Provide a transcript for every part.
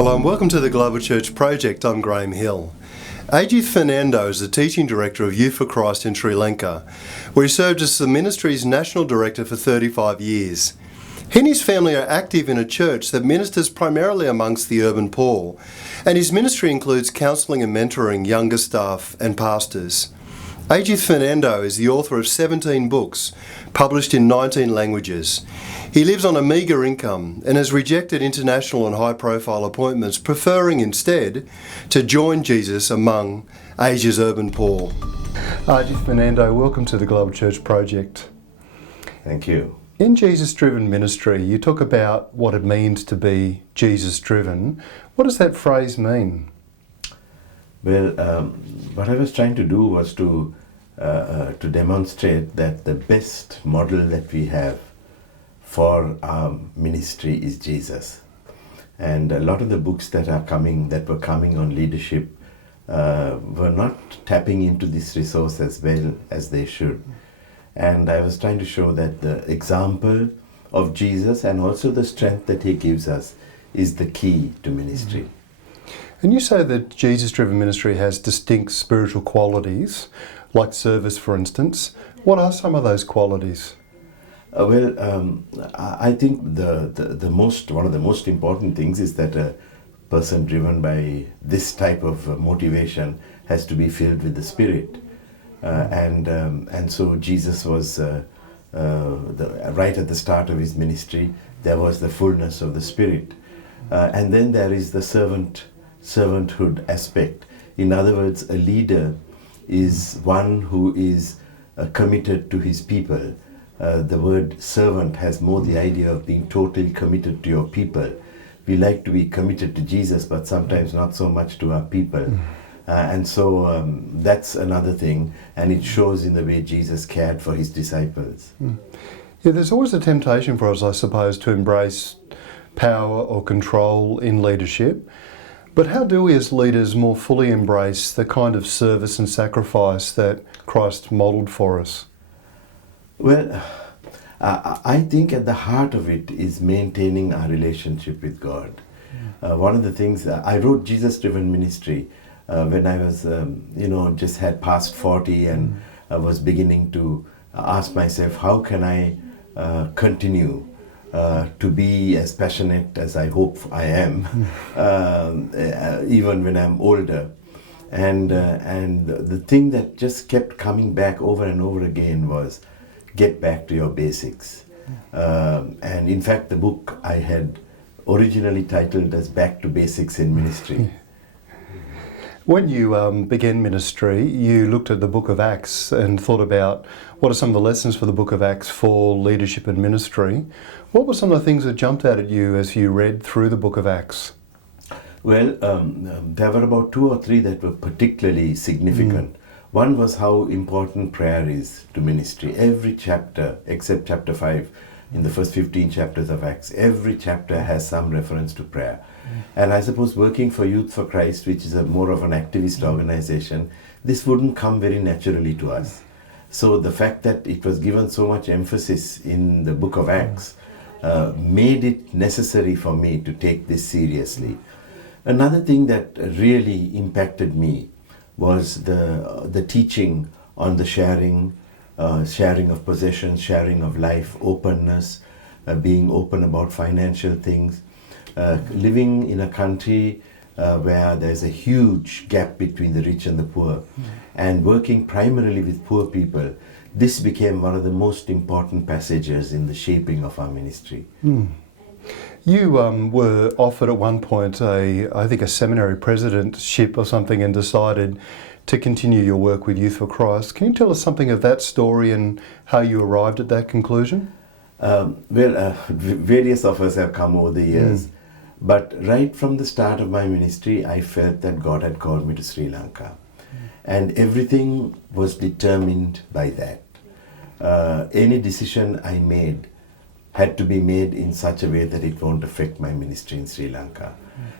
Hello and welcome to the GlobalChurch project. I'm Graham Hill. Ajith Fernando is the Teaching Director of Youth for Christ in Sri Lanka, where he served as the ministry's National Director for 35 years. He and his family are active in a church that ministers primarily amongst the urban poor, and his ministry includes counselling and mentoring younger staff and pastors. Ajith Fernando is the author of 17 books, published in 19 languages. He lives on a meagre income and has rejected international and high-profile appointments, preferring instead to join Jesus among Asia's urban poor. Ajith Fernando, welcome to the GlobalChurch project. Thank you. In Jesus-driven ministry, you talk about what it means to be Jesus-driven. What does that phrase mean? Well, what I was trying to do was to demonstrate that the best model that we have for our ministry is Jesus. And a lot of the books that were coming on leadership were not tapping into this resource as well as they should. And I was trying to show that the example of Jesus and also the strength that he gives us is the key to ministry. And you say that Jesus-driven ministry has distinct spiritual qualities, like service, for instance. What are some of those qualities? I think one of the most important things is that a person driven by this type of motivation has to be filled with the Spirit. And so Jesus was right at the start of his ministry. There was the fullness of the Spirit, and then there is the servanthood aspect. In other words, a leader is one who is committed to his people. The word servant has more the idea of being totally committed to your people. We like to be committed to Jesus, but sometimes not so much to our people. And so that's another thing, and it shows in the way Jesus cared for his disciples. Yeah, there's always a temptation for us, I suppose, to embrace power or control in leadership. But how do we as leaders more fully embrace the kind of service and sacrifice that Christ modelled for us? Well, I think at the heart of it is maintaining our relationship with God. One of the things, I wrote Jesus-driven ministry when I was, just had passed 40 and I was beginning to ask myself, how can I continue to be as passionate as I hope I am, even when I'm older. And the thing that just kept coming back over and over again was, get back to your basics. And in fact, the book I had originally titled as Back to Basics in Ministry. When you began ministry, you looked at the book of Acts and thought about what are some of the lessons for the book of Acts for leadership and ministry. What were some of the things that jumped out at you as you read through the book of Acts? Well, there were about 2 or 3 that were particularly significant. One was how important prayer is to ministry. Every chapter, except chapter 5, in the first 15 chapters of Acts, every chapter has some reference to prayer. And I suppose working for Youth for Christ, which is more of an activist organization, this wouldn't come very naturally to us. So the fact that it was given so much emphasis in the book of Acts made it necessary for me to take this seriously. Another thing that really impacted me was the teaching on the sharing of possessions, sharing of life, openness, being open about financial things. Living in a country where there's a huge gap between the rich and the poor, and working primarily with poor people, this became one of the most important passages in the shaping of our ministry. You were offered at one point I think a seminary presidentship or something, and decided to continue your work with Youth for Christ. Can you tell us something of that story and how you arrived at that conclusion? Various offers have come over the years. But right from the start of my ministry, I felt that God had called me to Sri Lanka. And everything was determined by that. Any decision I made had to be made in such a way that it won't affect my ministry in Sri Lanka.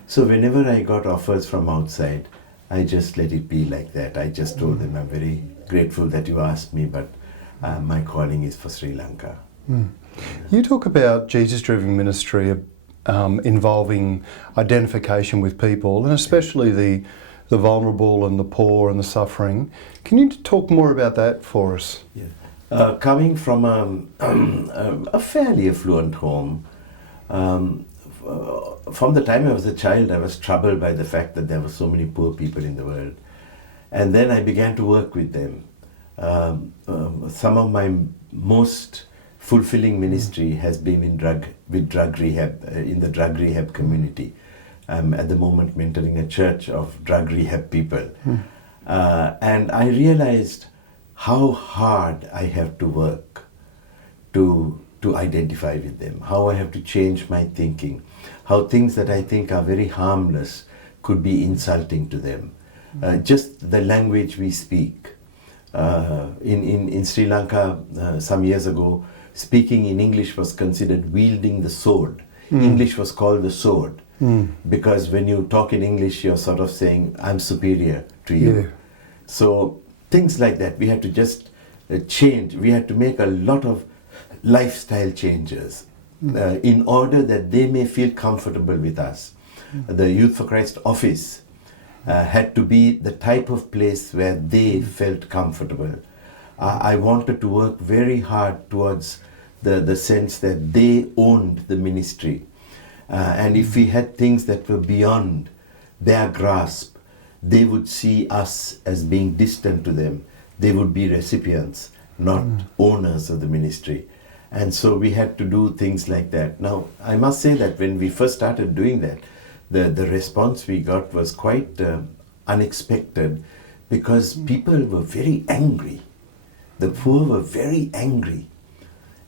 So whenever I got offers from outside, I just let it be like that. I just told them, I'm very grateful that you asked me, but my calling is for Sri Lanka. You talk about Jesus-driven ministry involving identification with people, and especially the vulnerable and the poor and the suffering. Can you talk more about that for us? Yeah. Coming from a fairly affluent home, from the time I was a child, I was troubled by the fact that there were so many poor people in the world. And then I began to work with them. Some of my most fulfilling ministry has been in drug rehab, in the drug rehab community. I'm at the moment mentoring a church of drug rehab people. And I realized how hard I have to work to identify with them, how I have to change my thinking, how things that I think are very harmless could be insulting to them. Just the language we speak. In Sri Lanka, some years ago, speaking in English was considered wielding the sword. English was called the sword. Because when you talk in English, you're sort of saying, I'm superior to you. Yeah. So things like that, we had to just change. We had to make a lot of lifestyle changes in order that they may feel comfortable with us. The Youth for Christ office had to be the type of place where they felt comfortable. I wanted to work very hard towards the sense that they owned the ministry. And if we had things that were beyond their grasp, they would see us as being distant to them. They would be recipients, not owners of the ministry. And so we had to do things like that. Now, I must say that when we first started doing that, the response we got was quite unexpected, because people were very angry. The poor were very angry.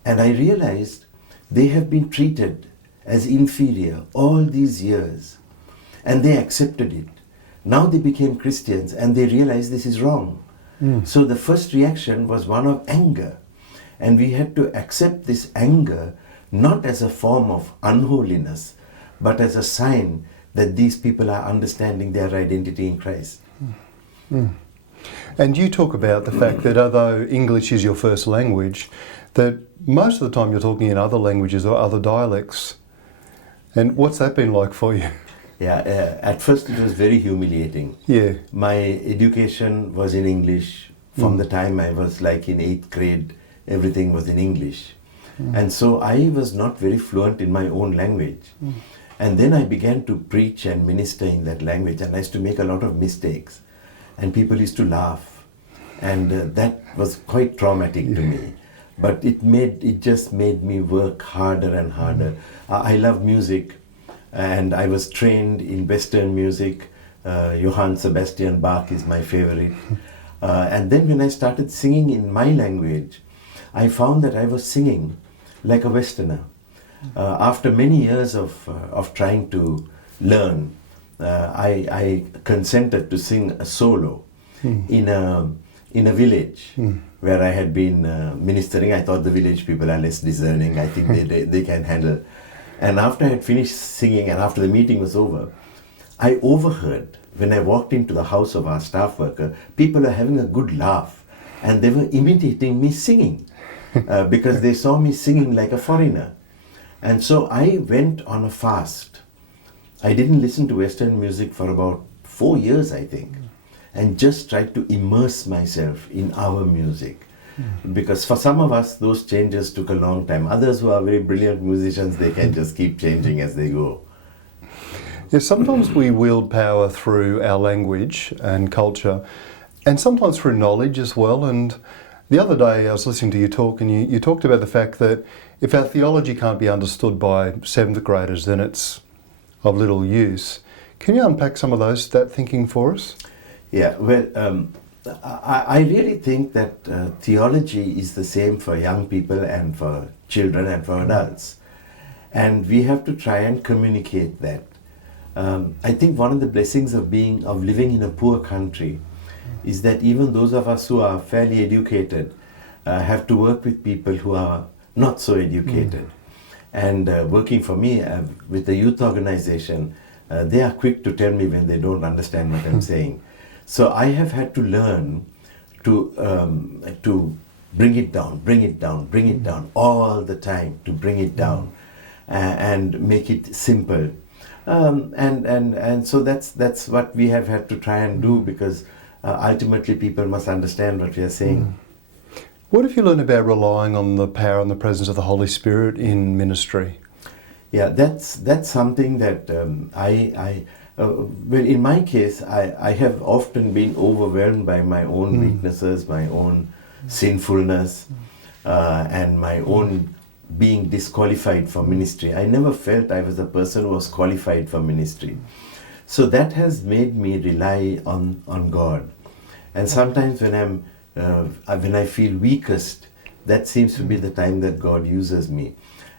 And I realized they have been treated as inferior all these years, and they accepted it. Now they became Christians and they realized this is wrong. So the first reaction was one of anger, and we had to accept this anger not as a form of unholiness, but as a sign that these people are understanding their identity in Christ. And you talk about the fact that although English is your first language, that most of the time you're talking in other languages or other dialects. And what's that been like for you? Yeah, at first it was very humiliating. Yeah. My education was in English. From the time I was like in 8th grade, everything was in English. And so I was not very fluent in my own language. And then I began to preach and minister in that language, and I used to make a lot of mistakes. And people used to laugh. And that was quite traumatic to me. But it just made me work harder and harder. I love music, and I was trained in Western music. Johann Sebastian Bach is my favorite. And then when I started singing in my language, I found that I was singing like a Westerner. After many years of trying to learn, I consented to sing a solo in a village where I had been ministering. I thought the village people are less discerning. I think they can handle. And after I had finished singing and after the meeting was over, I overheard, when I walked into the house of our staff worker, people are having a good laugh, and they were imitating me singing because they saw me singing like a foreigner. And so I went on a fast. I didn't listen to Western music for about 4 years, I think, and just tried to immerse myself in our music. Because for some of us, those changes took a long time. Others who are very brilliant musicians, they can just keep changing as they go. Yeah, sometimes we wield power through our language and culture, and sometimes through knowledge as well. And the other day I was listening to you talk, and you talked about the fact that if our theology can't be understood by 7th graders, then it's of little use. Can you unpack some of that thinking for us? Yeah, well, I really think that theology is the same for young people and for children and for adults. And we have to try and communicate that. I think one of the blessings of living in a poor country is that even those of us who are fairly educated have to work with people who are not so educated. And working for me with the youth organization, they are quick to tell me when they don't understand what I'm saying. So I have had to learn to bring it down all the time, to bring it down. and make it simple. And so that's what we have had to try and do, because ultimately people must understand what we are saying. What have you learned about relying on the power and the presence of the Holy Spirit in ministry? Yeah, that's something that well, in my case, I have often been overwhelmed by my own weaknesses, my own sinfulness, and my own being disqualified for ministry. I never felt I was a person who was qualified for ministry. So that has made me rely on God. And sometimes when I feel weakest, that seems to be the time that God uses me.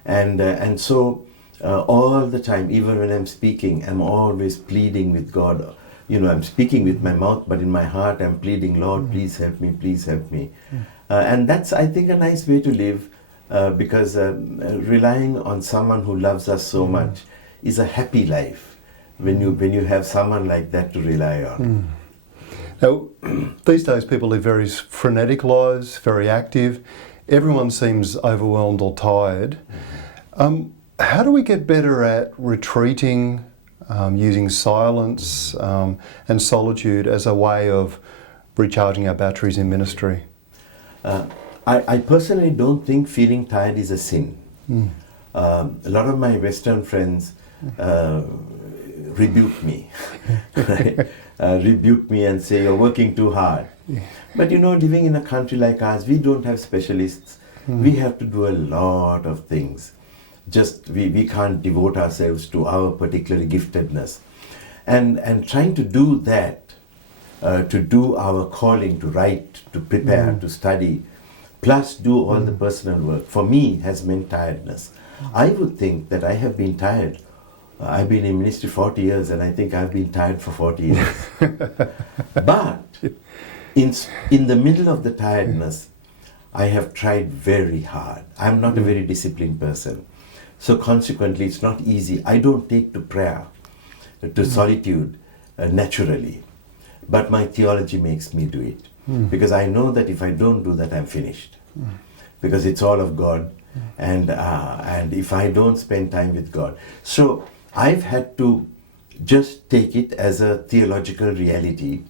And so all the time, even when I'm speaking, I'm always pleading with God. You know, I'm speaking with my mouth, but in my heart I'm pleading, Lord, please help me, please help me. And that's, I think, a nice way to live, because relying on someone who loves us so much is a happy life when you have someone like that to rely on. Now, these days people live very frenetic lives, very active. Everyone seems overwhelmed or tired. How do we get better at retreating, using silence and solitude as a way of recharging our batteries in ministry? I personally don't think feeling tired is a sin. A lot of my Western friends rebuke me. Rebuke me and say, you're working too hard. But you know, living in a country like ours, we don't have specialists. We have to do a lot of things. Just we can't devote ourselves to our particular giftedness. And trying to do that, to do our calling, to write, to prepare, to study, plus do all the personal work, for me has meant tiredness. I would think that I have been tired. I've been in ministry 40 years and I think I've been tired for 40 years. But in the middle of the tiredness, I have tried very hard. I'm not a very disciplined person. So consequently, it's not easy. I don't take to prayer, to solitude naturally. But my theology makes me do it. Because I know that if I don't do that, I'm finished. Because it's all of God. And if I don't spend time with God. So I've had to just take it as a theological reality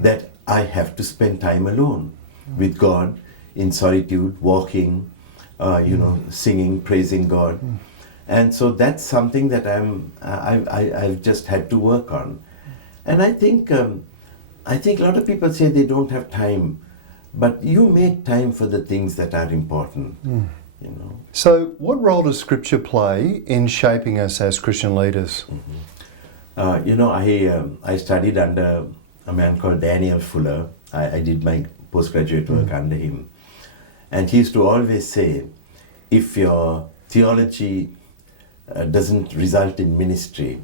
that I have to spend time alone with God in solitude, walking, singing, praising God. And so that's something that I've just had to work on. And I think a lot of people say they don't have time, but you make time for the things that are important. You know. So what role does Scripture play in shaping us as Christian leaders? I studied under a man called Daniel Fuller. I did my postgraduate work under him. And he used to always say, if your theology doesn't result in ministry,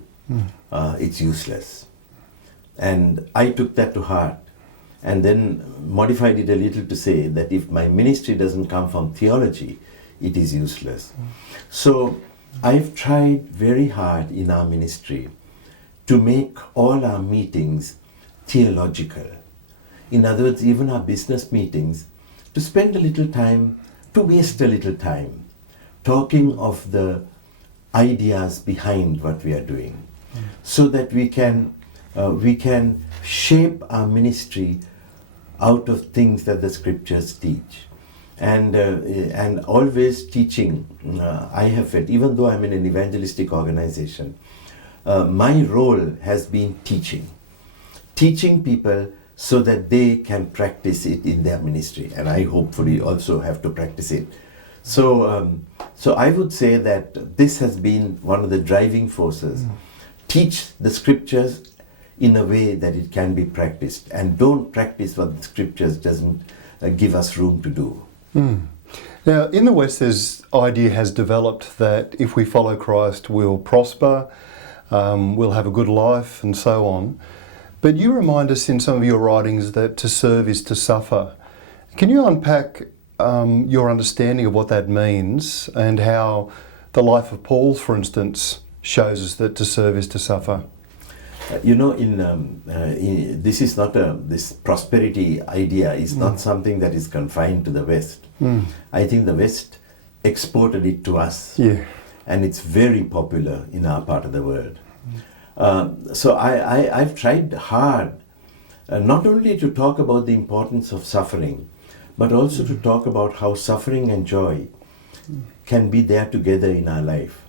it's useless. And I took that to heart and then modified it a little to say that if my ministry doesn't come from theology, it is useless. So I've tried very hard in our ministry to make all our meetings theological. In other words, even our business meetings, to spend a little time, to waste a little time, talking of the ideas behind what we are doing, so that we can shape our ministry out of things that the Scriptures teach. And always teaching, I have felt, even though I'm in an evangelistic organization, my role has been teaching people so that they can practice it in their ministry, and I hopefully also have to practice it. So I would say that this has been one of the driving forces. Teach the Scriptures in a way that it can be practiced, and don't practice what the Scriptures doesn't give us room to do. Now, in the West, this idea has developed that if we follow Christ, we'll prosper, we'll have a good life, and so on. But you remind us in some of your writings that to serve is to suffer. Can you unpack your understanding of what that means and how the life of Paul, for instance, shows us that to serve is to suffer? This is not this prosperity idea is not something that is confined to the West. I think the West exported it to us. Yeah. and it's very popular in our part of the world. So I've tried hard not only to talk about the importance of suffering, but also to talk about how suffering and joy can be there together in our life.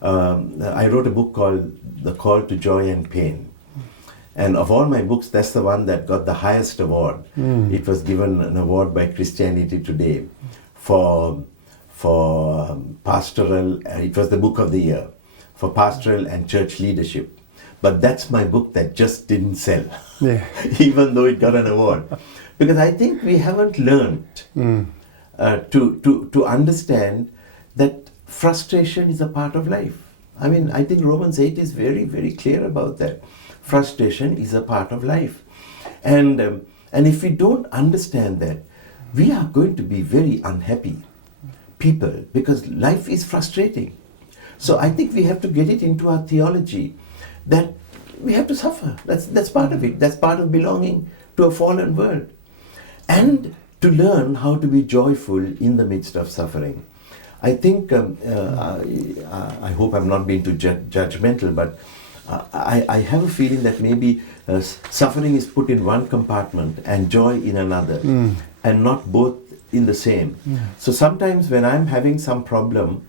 I wrote a book called The Call to Joy and Pain. And of all my books, that's the one that got the highest award. It was given an award by Christianity Today for pastoral, it was the book of the year, for pastoral and church leadership. But that's my book that just didn't sell, even though it got an award. Because I think we haven't learned to understand that frustration is a part of life. I mean, I think Romans 8 is very, very clear about that. Frustration is a part of life. And if we don't understand that, we are going to be very unhappy people because life is frustrating. So I think we have to get it into our theology that we have to suffer. That's part of it. That's part of belonging to a fallen world. And to learn how to be joyful in the midst of suffering. I think, I hope I'm not being too judgmental, but I have a feeling that maybe suffering is put in one compartment and joy in another, and not both in the same. So sometimes when I'm having some problem,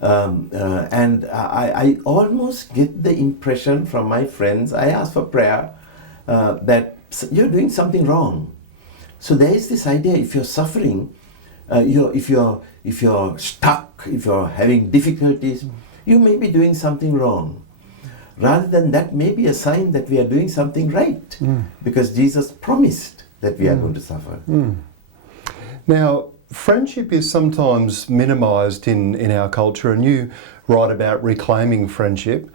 and I almost get the impression from my friends, I ask for prayer, that you're doing something wrong. So there is this idea, if you're suffering, if you're stuck, if you're having difficulties, you may be doing something wrong. Rather than that may be a sign that we are doing something right, because Jesus promised that we are going to suffer. Now, friendship is sometimes minimised in our culture, and you write about reclaiming friendship.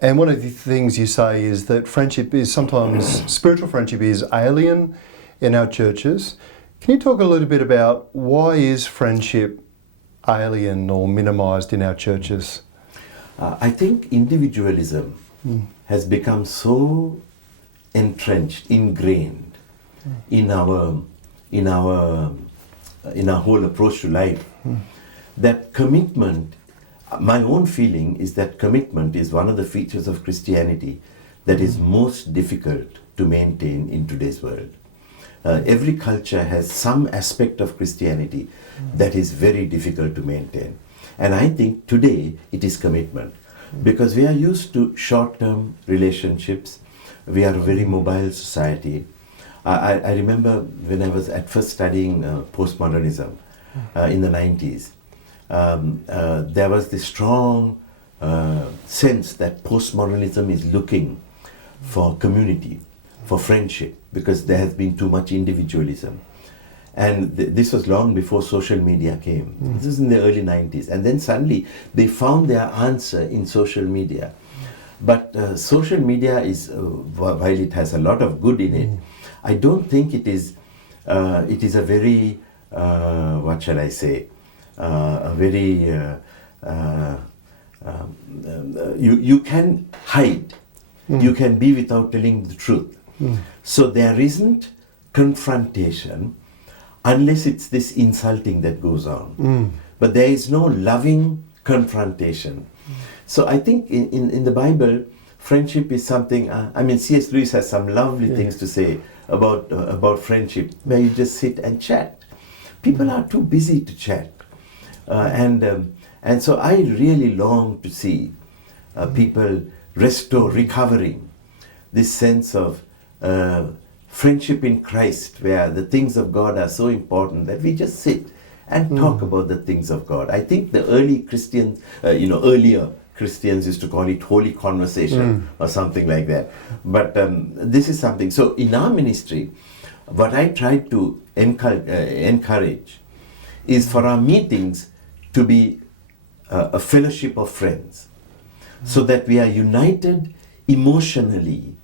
And one of the things you say is that friendship is sometimes, spiritual friendship is alien in our churches. Can you talk a little bit about why is friendship alien or minimised in our churches? I think individualism has become so entrenched, ingrained in our whole approach to life, that commitment, my own feeling is that commitment is one of the features of Christianity that is most difficult to maintain in today's world. Every culture has some aspect of Christianity that is very difficult to maintain. And I think today it is commitment. Because we are used to short-term relationships. We are a very mobile society. I remember when I was at first studying postmodernism in the 90s, there was this strong sense that postmodernism is looking for community, for friendship, because there has been too much individualism. And this was long before social media came. This is in the early 90s. And then suddenly they found their answer in social media. But social media is, while it has a lot of good in it, I don't think it is a very, what shall I say, a very, you can hide, you can be without telling the truth. So there isn't confrontation unless it's this insulting that goes on. But there is no loving confrontation. So I think in the Bible, friendship is something, I mean, C.S. Lewis has some lovely things to say about friendship, where you just sit and chat. People are too busy to chat. And so I really long to see people recovering this sense of friendship in Christ, where the things of God are so important that we just sit and talk about the things of God. I think the early Christians, earlier Christians used to call it holy conversation or something like that. But this is something. So in our ministry, what I try to encourage is for our meetings to be a fellowship of friends, so that we are united emotionally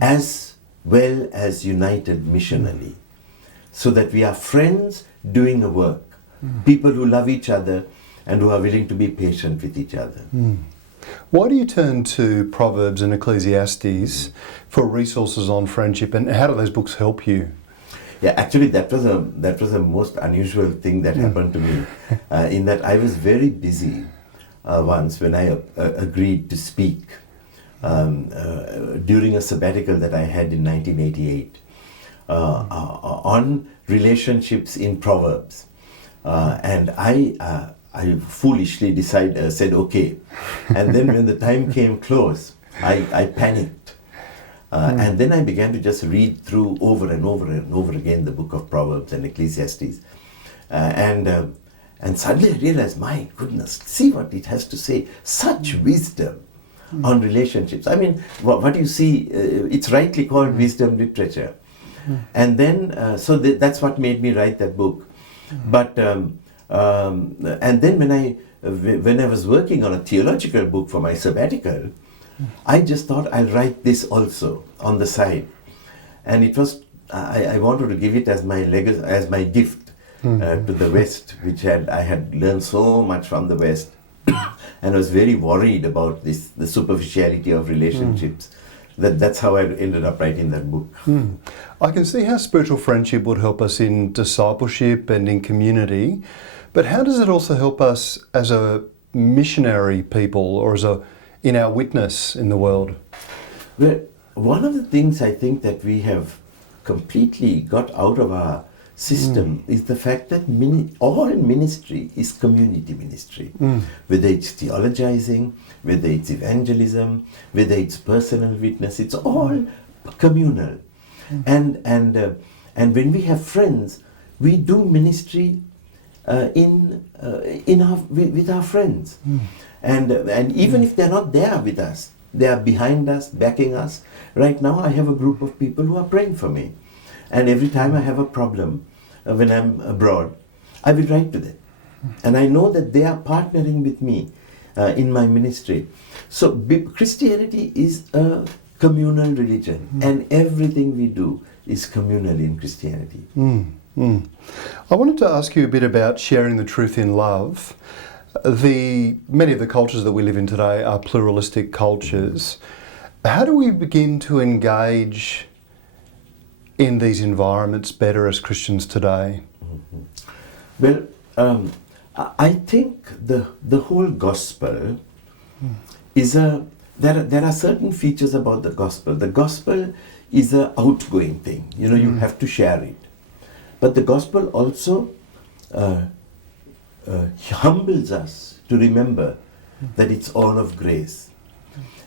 as well as united missionally, so that we are friends doing a work, people who love each other and who are willing to be patient with each other. Why do you turn to Proverbs and Ecclesiastes for resources on friendship, and how do those books help you? Yeah, actually that was a most unusual thing that happened to me, in that I was very busy once when I agreed to speak during a sabbatical that I had in 1988 on relationships in Proverbs. And I foolishly said okay. And then when the time came close, I panicked. And then I began to just read through over and over and over again the book of Proverbs and Ecclesiastes. And suddenly I realized, my goodness, see what it has to say. Such wisdom on relationships. I mean, what you see, it's rightly called wisdom literature. And then, so that's what made me write that book. But, and then when I was working on a theological book for my sabbatical, I just thought I'll write this also on the side. And it was, I wanted to give it as my legacy, as my gift to the West, which I had learned so much from the West. And I was very worried about the superficiality of relationships. That's how I ended up writing that book. I can see how spiritual friendship would help us in discipleship and in community, but how does it also help us as a missionary people or in our witness in the world? Well, one of the things I think that we have completely got out of our system is the fact that all ministry is community ministry. Whether it's theologizing, whether it's evangelism, whether it's personal witness, it's all communal. And when we have friends, we do ministry with our friends. And even if they're not there with us, they are behind us, backing us. Right now I have a group of people who are praying for me. And every time I have a problem when I'm abroad, I will write to them. And I know that they are partnering with me in my ministry. So Christianity is a communal religion, and everything we do is communal in Christianity. I wanted to ask you a bit about sharing the truth in love. Many of the cultures that we live in today are pluralistic cultures. How do we begin to engage in these environments better as Christians today? Well, I think the whole gospel is there are certain features about the gospel. The gospel is an outgoing thing. You have to share it. But the gospel also humbles us to remember that it's all of grace.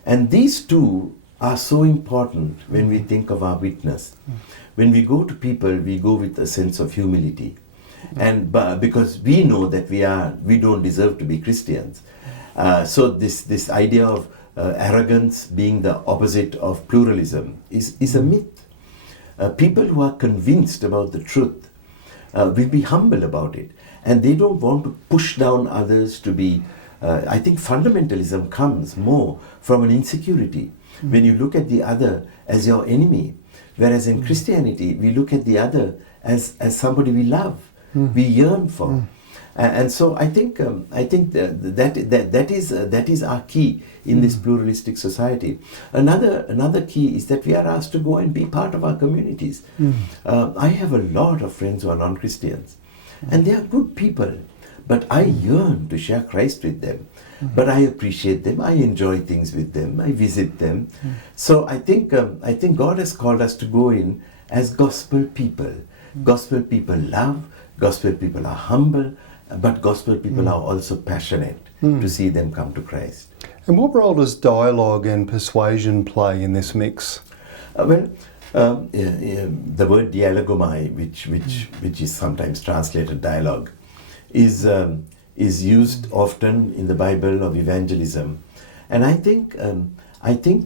And these two are so important when we think of our witness. When we go to people, we go with a sense of humility. And because we know that we don't deserve to be Christians. So this idea of arrogance being the opposite of pluralism is a myth. People who are convinced about the truth will be humble about it. And they don't want to push down others to be... I think fundamentalism comes more from an insecurity. When you look at the other as your enemy. Whereas in Christianity, we look at the other as somebody we love, we yearn for. And so I think that is our key in this pluralistic society. Another key is that we are asked to go and be part of our communities. I have a lot of friends who are non-Christians, and they are good people, but I yearn to share Christ with them. But I appreciate them, I enjoy things with them, I visit them. So I think God has called us to go in as gospel people. Gospel people love, gospel people are humble, but gospel people are also passionate to see them come to Christ. And what role does dialogue and persuasion play in this mix? The word dialogomai, which is sometimes translated dialogue, is used often in the Bible of evangelism. And I think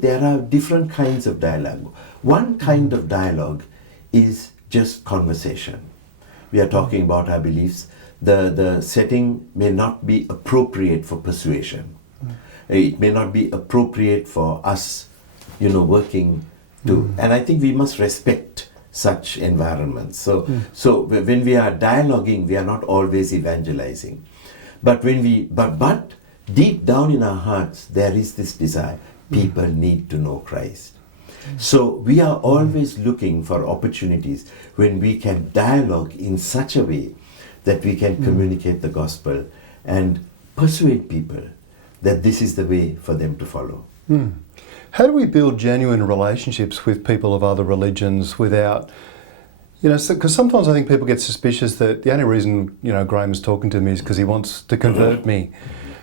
there are different kinds of dialogue. One kind of dialogue is just conversation. We are talking about our beliefs. The setting may not be appropriate for persuasion. It may not be appropriate for us, working to. And I think we must respect such environments. So when we are dialoguing, we are not always evangelizing. But but deep down in our hearts, there is this desire. People need to know Christ. So we are always looking for opportunities when we can dialogue in such a way that we can communicate the gospel and persuade people that this is the way for them to follow. How do we build genuine relationships with people of other religions without, because sometimes I think people get suspicious that the only reason, Graham is talking to me is because he wants to convert me.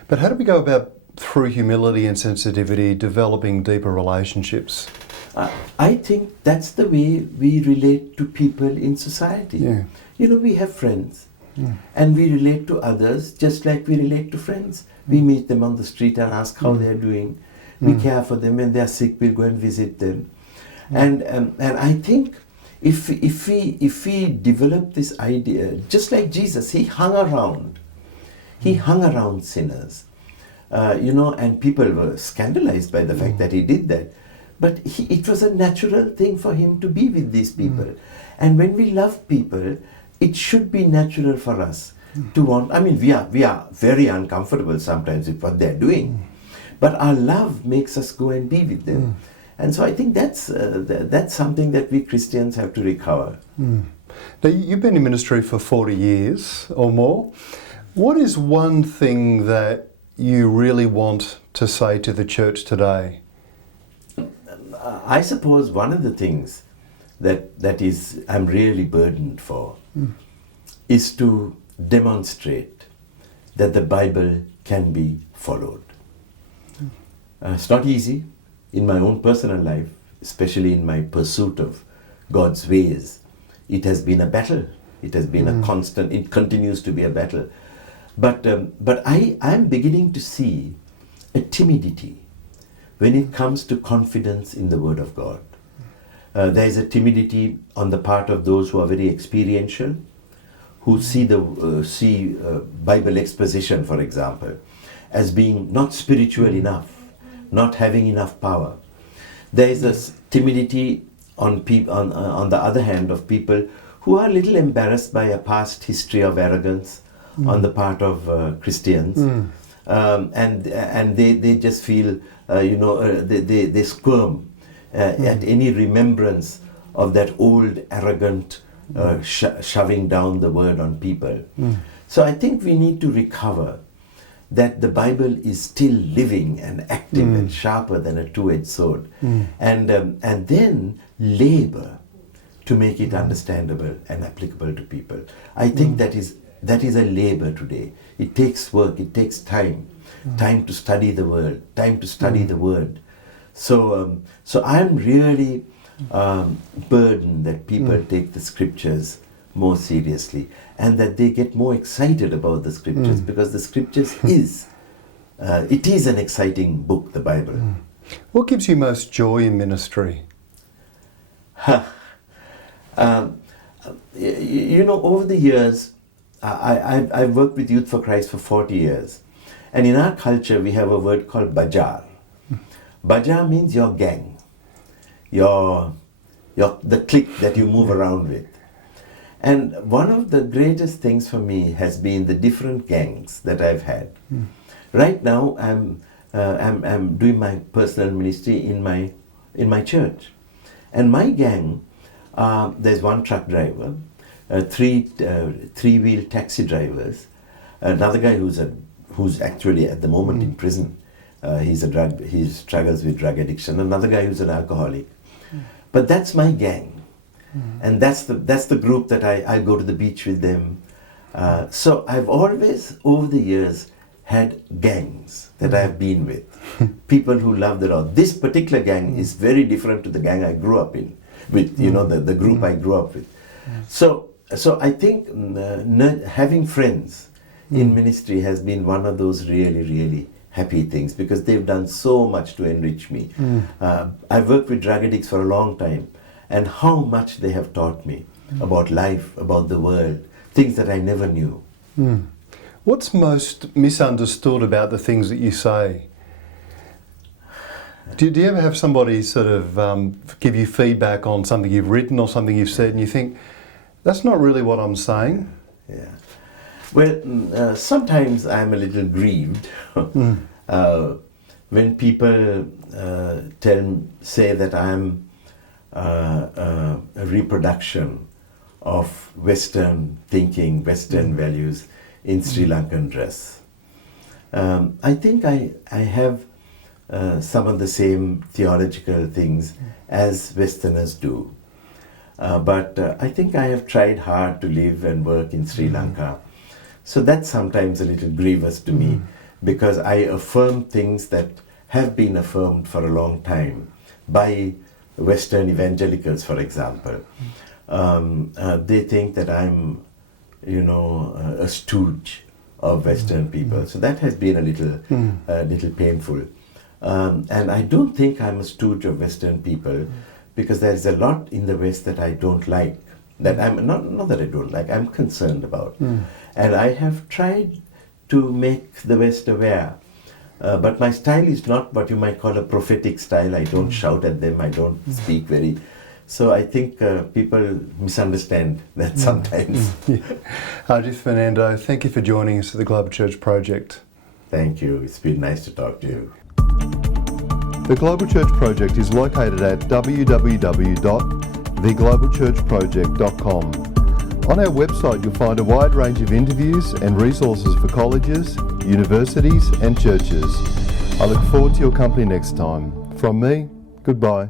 But how do we go about, through humility and sensitivity, developing deeper relationships? I think that's the way we relate to people in society. Yeah. We have friends, and we relate to others just like we relate to friends. We meet them on the street and ask how they're doing. We care for them. When they're sick, we'll go and visit them. And I think if we develop this idea, just like Jesus, he hung around sinners, and people were scandalized by the fact that he did that. But it was a natural thing for him to be with these people. And when we love people, it should be natural for us to want. We are very uncomfortable sometimes with what they're doing, but our love makes us go and be with them. And so I think that's something that we Christians have to recover. Now, you've been in ministry for 40 years or more. What is one thing that you really want to say to the church today? I suppose one of the things that is I'm really burdened for is to demonstrate that the Bible can be followed. It's not easy in my own personal life, especially in my pursuit of God's ways. It has been a battle. It has been a constant, it continues to be a battle. But I'm beginning to see a timidity when it comes to confidence in the Word of God. There is a timidity on the part of those who are very experiential, who see Bible exposition, for example, as being not spiritual enough, not having enough power. There is a timidity on the other hand of people who are a little embarrassed by a past history of arrogance on the part of Christians, and they just feel they squirm at any remembrance of that old arrogant shoving down the word on people. So I think we need to recover that the Bible is still living and active and sharper than a two-edged sword, and then labor to make it understandable and applicable to people. I think that is a labor today. It takes work, it takes time to study the word, time to study the word. So I'm really burdened that people take the scriptures more seriously and that they get more excited about the scriptures, because the scriptures is an exciting book, the Bible. What gives you most joy in ministry? Over the years, I've worked with Youth for Christ for 40 years. And in our culture, we have a word called bajar. Bajar means your gang, the clique that you move around with. And one of the greatest things for me has been the different gangs that I've had. Right now, I'm doing my personal ministry in my church, and my gang. There's one truck driver, three-wheel taxi drivers, another guy who's actually at the moment in prison. He struggles with drug addiction. Another guy who's an alcoholic. But that's my gang. And that's the group that I go to the beach with them. So I've always, over the years, had gangs that I've been with. People who love the Lord. This particular gang is very different to the gang I grew up in, with the group I grew up with. So I think having friends in ministry has been one of those really, really happy things, because they've done so much to enrich me. I've worked with drug addicts for a long time, and how much they have taught me about life, about the world, things that I never knew. What's most misunderstood about the things that you say? Do you ever have somebody sort of give you feedback on something you've written or something you've said, and you think, that's not really what I'm saying? Yeah. Well, sometimes I'm a little grieved when people say that I'm a reproduction of Western thinking, Western values in Sri Lankan dress. I think I have some of the same theological things as Westerners do. But I think I have tried hard to live and work in Sri Lanka. So that's sometimes a little grievous to me, because I affirm things that have been affirmed for a long time by Western evangelicals, for example. They think that I'm, a stooge of Western people. So that has been a little painful. And I don't think I'm a stooge of Western people, because there's a lot in the West that I don't like, that I'm not that I don't like, I'm concerned about. And I have tried to make the West aware. But my style is not what you might call a prophetic style. I don't shout at them, I don't speak very... So I think people misunderstand that sometimes. Ajith Fernando, thank you for joining us at the Global Church Project. Thank you. It's been nice to talk to you. The Global Church Project is located at www.theglobalchurchproject.com. On our website you'll find a wide range of interviews and resources for colleges, universities and churches. I look forward to your company next time. From me, goodbye.